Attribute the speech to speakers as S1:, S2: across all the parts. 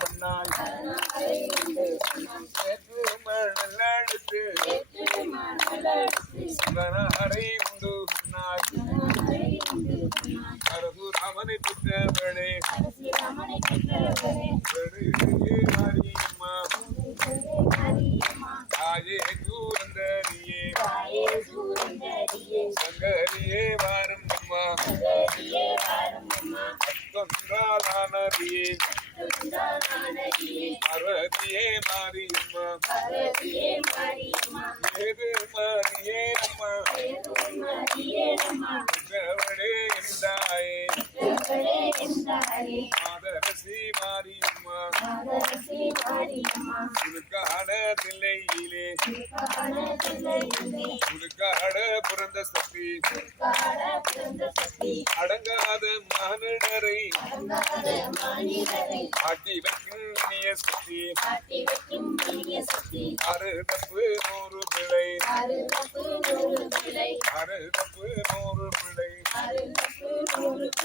S1: பண்ணால் ஏற்று மணல் அடுத்து சிவனாரை உண்டு பண்ணால் பரசுராமனை பெற்றவளே பெருகியே மாரியம்மா தாயே தூரந்தரியே சங்கரியே வாரும் அம்மா தொன்றாலானரியே பார்வதியே மாரியம்மா. ஏது மாரியே அம்மா. பெற்றவளே என்றாயே மாதரசி மாரியம்மா உனக்கான தில்லையிலே உனக்கான பிறந்த சக்தி. அடங்காத மானிடரை ஆட்டி வைக்கும் இனிய சக்தி. அறு தப்பு நூறு பிழை. அறு தப்பு நூறு பிழை.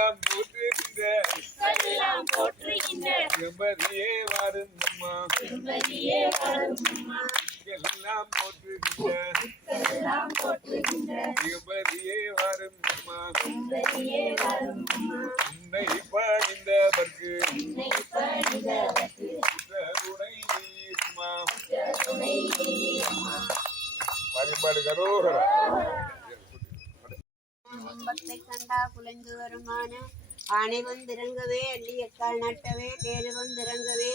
S1: எல்லாம் போற்றுகின்ற. எம்பரியே வரும் அம்மா எல்லாம் போற்றுகின்ற. எம்பரியே வரும் அம்மா உன்னை பணிந்தவர்க்கு துணை நீர்மா பரிபாடு கரோகரா
S2: துன்பத்தை கண்டா குலைந்து வருமான ஆணை வந்திறங்கவே அள்ளி நட்டவே தேரு வந்திறங்கவே